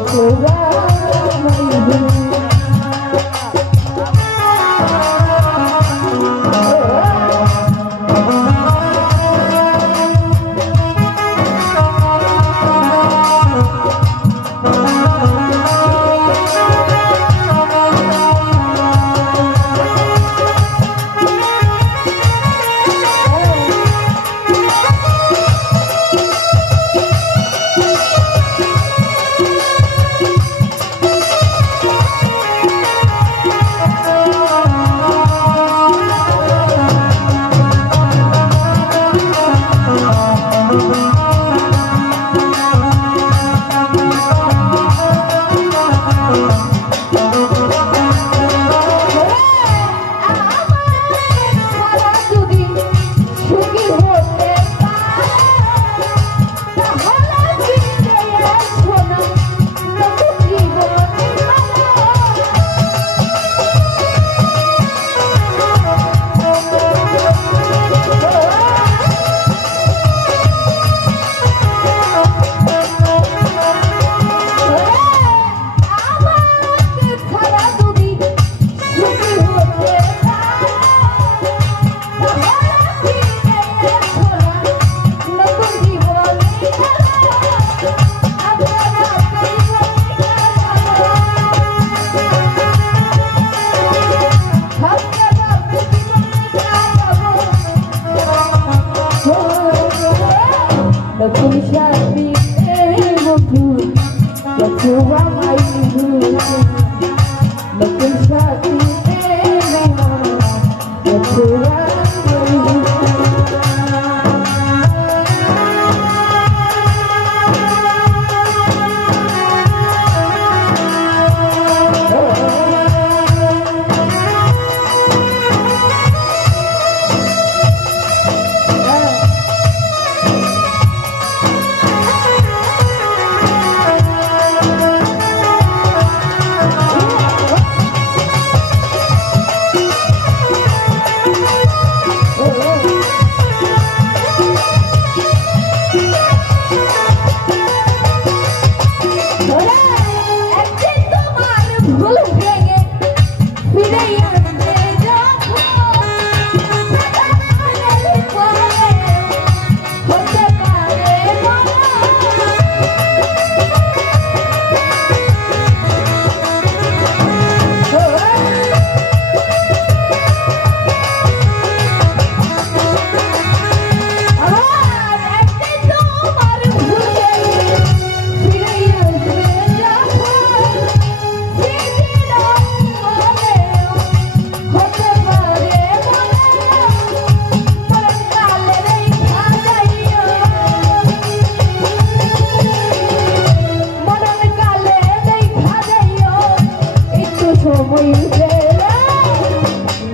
Oh, the police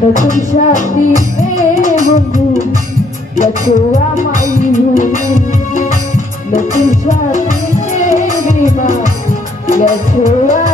নতুন সাথী বন্ধু লচুয়া মাই নতুন সাথী লচুয়া